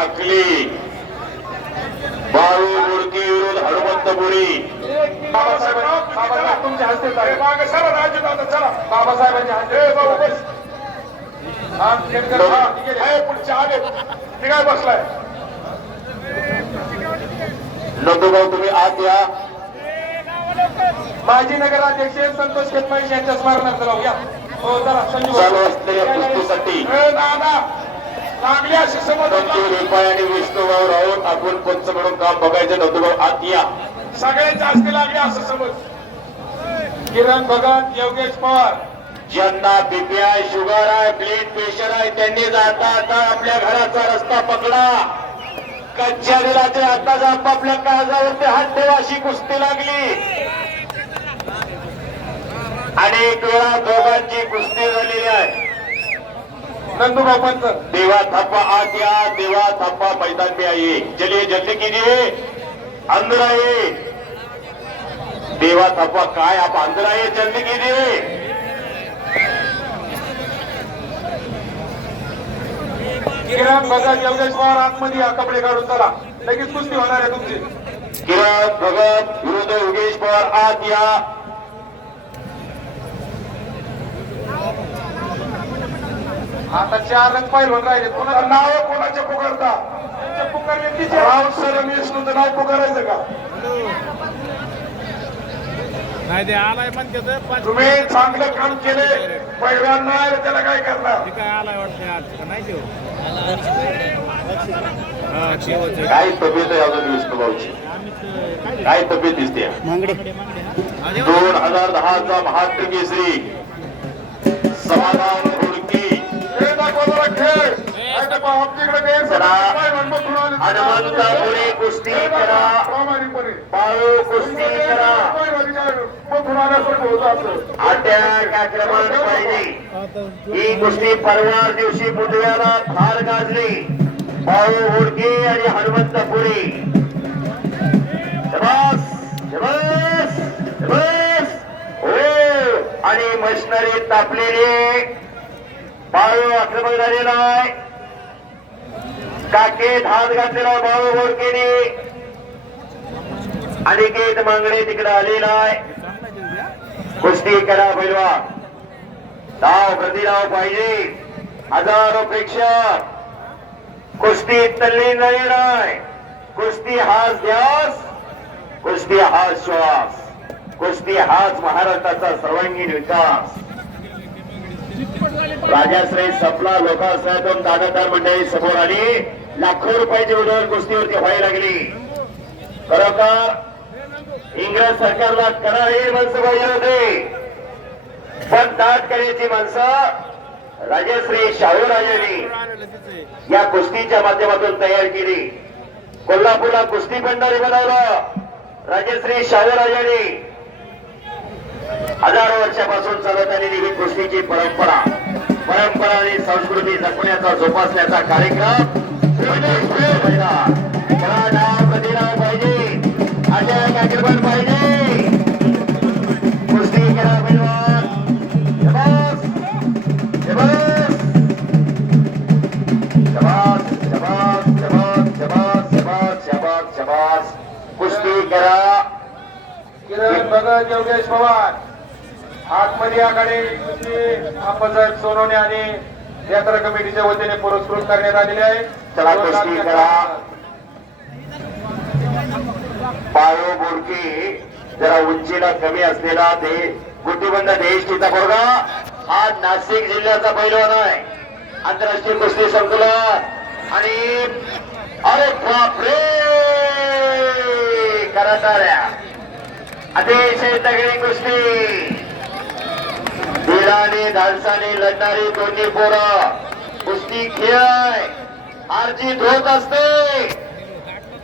ठाकले बाळू मुडके विरोध हनुमंतपुरी बाबासाहेब तुमच्या हस्ते. बाबासाहेबांच्या हस्ते. काय बसलाय? नंदूभाऊ तुम्ही आत या. माजी नगराध्यक्ष संतोष खेतमाळी यांच्या स्मरणार्थ लावू या हो जरा संजू चालू असलेल्या कुस्तीसाठी. ए, दादा आणि विष्णूभाऊ राऊत आपण पंच म्हणून काम बघायचं नंदूभाऊ आत या. सगळ्यात जास्त लागली असं समज किरण भगत योगेश पवार. ज्यांना बीपी आहे शुगर आहे ब्लड प्रेशर आहे त्यांनी जाता आता आपल्या घराचा रस्ता पकडा. कच्च्या दिलाचे आता आपापल्या काळजावरती हात ठेवा अशी कुस्ती लागली. अनेक वेळा दोघांची कुस्ती झालेली आहे. नंदूभाऊ पंच देवा थापा आत या देवा थापा मैदान में आइए। चलिए जल्दी कीजिए। अंदर आइए। देवा थापा काय आप अंदर आइए जल्दी कीजिए। किरण भगत योगेश पवार आतमध्ये या कपडे काढून चला. लगेच कुस्ती होणार आहे तुमची. किरण भगत विरुद्ध योगेश पवार आत या. आता चार रंग पाहिजे म्हणून राहिले. कोणाचं नाव नाव कोणाचे पुकारता पुकारले तिचे राव सर विष्णूचं नाव पुकारायचं का? नाही ते आलाय पण त्याचं तुम्ही चांगलं काम केले. पैलवान नाही त्याला काय करणार? ते काय आलाय वाटतं आज? का नाही देऊ शेवटचे काय तब्येत आहे अजून विष्णुभाऊची काय तब्येत दिसते? दोन हजार दहाचा महाराष्ट्र केसरी. समाधान. हनुमंत पुढे पाळू कुस्ती ही कुस्ती परवा दिवशी बुधवारा फार गाजली भाऊ होडके आणि हनुमंत पुरे शबास आणि मशनरी तापलेले. बाळू आक्रमक झालेला आहे. काकेत हात घातलेला बाळू बोडकेने. अनिकेत मांगडे तिकडे आलेला आहे. कुस्ती करा बैलवा धाव प्रतिधाव पाहिजे. हजारो प्रेक्षक. कुस्ती तल्लीन झाली नाही कुस्ती हाच ध्यास कुस्ती हाच श्वास. कुस्ती हाच महाराष्ट्राचा सर्वांगीण विकास. राजाश्री सपला दोन दादादार मंडळी समोर आली. लाखो रुपयाची उडवण कुस्तीवरती व्हायला लागली. खरोखर इंग्रज सरकारला करारी माणसं पाहिजे होते. पण दाट करण्याची माणसं राजश्री शाहूराजांनी या कुस्तीच्या माध्यमातून तयार केली. कोल्हापूरला कुस्ती भंडारी बनवलं. राजश्री शाहूराजांनी. हजारो वर्षापासून चालत आलेली ही कुस्तीची परंपरा. परंपरा आणि संस्कृती जपण्याचा जोपासण्याचा कार्यक्रम Come on. आतमध्ये आघाडी कुस्ती आप्पासाहेब सोनवणे आणि यात्रा कमिटीच्या वतीने पुरस्कृत करण्यात आलेले आहे. चला कुस्ती करा पायो बोडके जरा उंचीला कमी असलेला दे गुटीबंद देशकीचा पोरगा. हा नाशिक जिल्ह्याचा पैलवान आहे. आंतरराष्ट्रीय कुस्ती संकुलन आणि अरे बापरे! कराटाऱ्या. अतिशय तगडी कुस्ती. दिलाने धाडसाने लढणारी दोन्ही पोरं कुस्ती खेळ आहे हारजीत होत असते.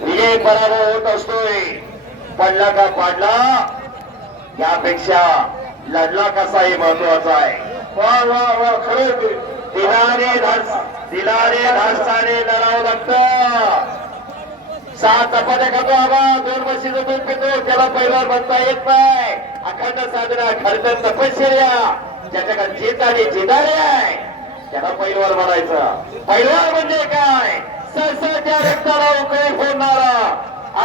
विजय पराभव होत असतोय. पडला का पाडला? यापेक्षा लढला कसा हे महत्त्वाचा आहे. वा वा वा खरं दिलाने धाडस दिलाने धाडसाने लढावं लागतं. सहा चपात्या खातो आबा. दोन म्हशीचं दूध पितो. त्याला पहिला म्हणता येत नाही. अखंड साधना खर्च तपश्चर्या. ज्याच्याकडे जेताने आणि आहे. त्याला पैलवान म्हणायचं. पैलवान म्हणजे काय? ससाच्या रक्ताला उकळी फोडणारा.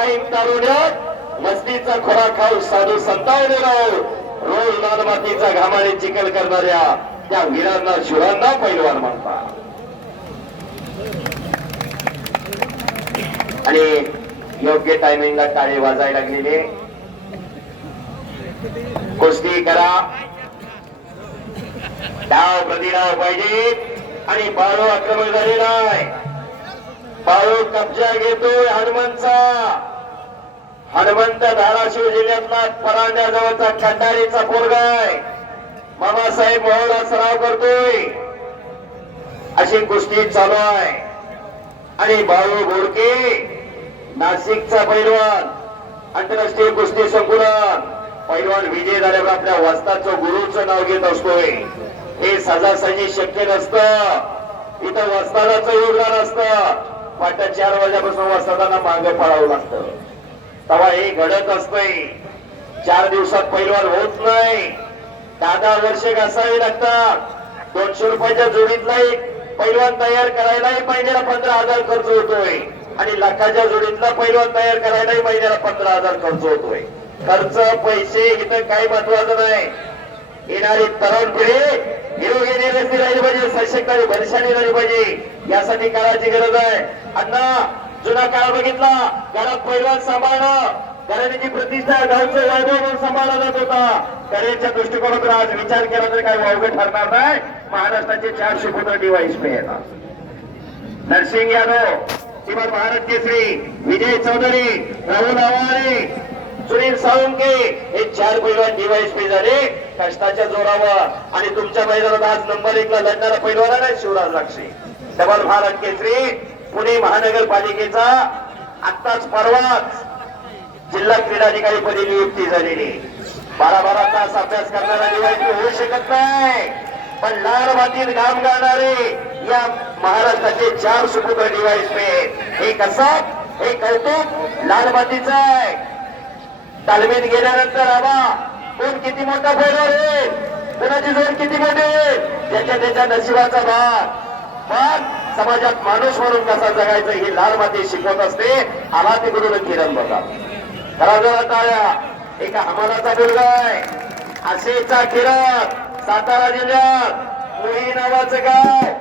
ऐन तारुण्यात मस्तीचा खोरा खाऊ साधू संतावले राहू. रोज लाल मातीचा घामाने चिखल करणाऱ्या त्या वीरांना शिवांना पैलवान म्हणतात. आणि योग्य टायमिंगला टाळे वाजायला लागलेले. कुस्ती करा. डाव प्रतिडाव पाहिजे. आणि बाळू आक्रमण झालेला आहे बाळू कब्जा घेतोय हनुमंतचा. हनुमंत धाराशिव जिल्ह्यातला परांड्याजवळचा खंडारीचा पोरगा आहे. मामासाहेब मोहळा सराव करतोय. अशी गोष्टी चालू आहे. आणि बाळू घोडके नाशिकचा पैलवान आंतरराष्ट्रीय कुस्ती संकुलन पैलवान विजय झाल्यावर आपल्या वस्ताचं गुरुचं नाव घेत असतोय. हे सजासजी शक्य नसतं. इथं वस्तादाचं योगदान असतं. पाट्या चार वाजल्यापासून वस्तादांना मागे पळावं लागतं. तेव्हा हे घडत असतंय. चार दिवसात पैलवान होत नाही. दहा दहा वर्ष घासावी लागतात. दोनशे रुपयाच्या जोडीतला एक पैलवान तयार करायलाही महिन्याला पंधरा हजार खर्च होतोय. आणि लाखाच्या जोडीतला पैलवान तयार करायलाही महिन्याला पंधरा हजार खर्च होतोय. खर्च पैसे इथं काही महत्वाचं नाही. येणारी तरुण पिढी निरोगी निरोगी राहिली पाहिजे सशक्त आणि भरशाली राहिली पाहिजे यासाठी काळाची गरज आहे. अण्णा जुना काळ बघितला घरात पैलवान सांभाळणं घराण्याची प्रतिष्ठा गावचं वैभव म्हणून सांभाळला जात होता. करिअरच्या दृष्टिकोनातून आज विचार केला तर काही वावगं ठरणार नाही. महाराष्ट्राचे चारशे पुत्र डिवाईस पे येतात नरसिंग यादव किंवा भारत केसरी विजय चौधरी राहुल आवारे सुनील साळुंके हे चार पैलवान डीवायएसपी झाले. कष्टाच्या जोरावर आणि तुमच्या मैदानात आज नंबर एक ला लढणारा पैलवान आहे शिवराज लाक्षे डबल भारत केसरी पुणे महानगरपालिकेचा आत्ताच परवाच जिल्हा क्रीडाधिकारी पदी नियुक्ती झालेली. बारा बारा तास अभ्यास करणारा डीवायएसपी होऊ शकत नाही. पण लाल मातीत घाम गाणारे या महाराष्ट्राचे चार सुपुत्र डीवायएसपी हे कसं? हे कौतुक लाल मातीचं आहे. तालमीत गेल्यानंतर आबा कोण किती मोठा पैलवान आहे? कोणाची जोड किती मोठी आहे? त्याच्या त्याच्या नशिबाचा भाग. पण समाजात माणूस म्हणून कसा जगायचं ही लाल माती शिकवत असते. आला ते करून किरण बघा. खरा जरा टाळ्या एका हमालाचा मुलगा आहे. आशेचा किरण सातारा जिल्ह्यात. मुही नावाचं काय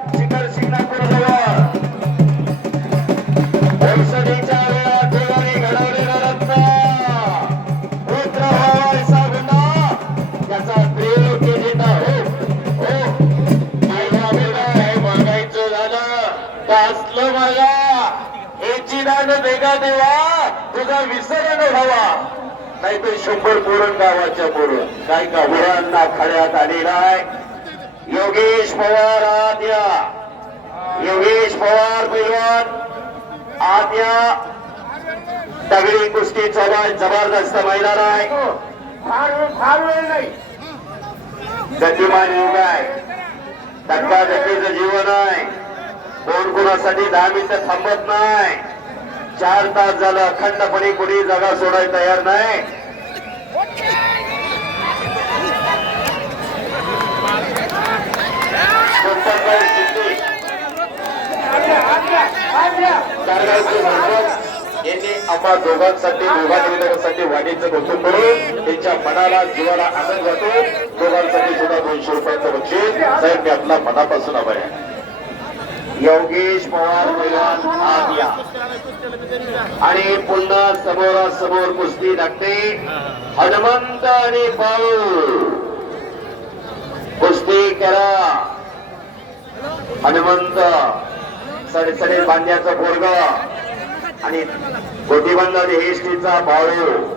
भेगा देवा तुझा विसरण व्हावा. नाही तर शंभर पोरण गावाच्या पोरण काय का मुलांना खड्यात आलेला आहे? योगेश पवार आद्या योगेश पवार पैलवान आद्या दगडी कुस्ती चव्हाण जबरदस्त मैदान आहे. गतिमान युग आहे. धक्काधक्कीचं जीवन आहे. कोण कोणासाठी दहा मिनिटं थांबत नाही. चार तास झालं अखंडपणे कुणी जागा सोडायला तयार नाही. यांनी आम्हा दोघांसाठी दोघांसाठी वाणीचं कौतुक करून त्यांच्या मनाला जीवाला आनंद जातो दोघांसाठी सुद्धा दोनशे रुपयाचं बक्षीस साहेब मी आपला मनापासून आभार आहे. योगेश पवार पैलवान आणि पुन्हा समोरासमोर कुस्ती लागते. हनुमंत आणि बाळू कुस्ती करा. हनुमंत. सडसडे बांध्याचं पोरग. आणि गोटीबंधाने हेस्टीचा बाळू.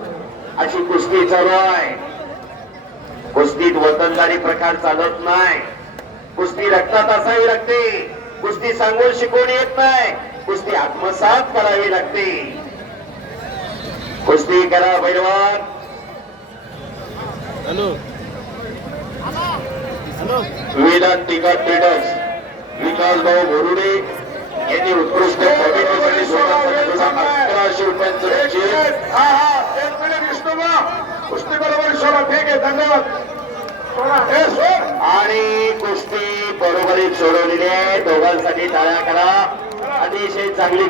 अशी कुस्ती चालू आहे. कुस्तीत वतनदारी प्रकार चालत नाही. कुस्ती रक्तात असाही लागते. कुस्ती सांगून शिकवून येत नाही. कुस्ती आत्मसात करावी लागते. कुस्ती करा हॅलो. वेदांत टिका ट्रेडर्स विकास भाऊ बोरुडे यांनी उत्कृष्ट स्वतःचा अकराशे रुपयांचं बक्षीस हा हा. एक मिनिट विष्णुबा. कुस्ती बरोबर सोडा ठीक आहे. धन्यवाद. हे आणि कुस्ती बरोबरीत सोडवलेली आहे. दोघांसाठी टाळ्या करा. अतिशय चांगली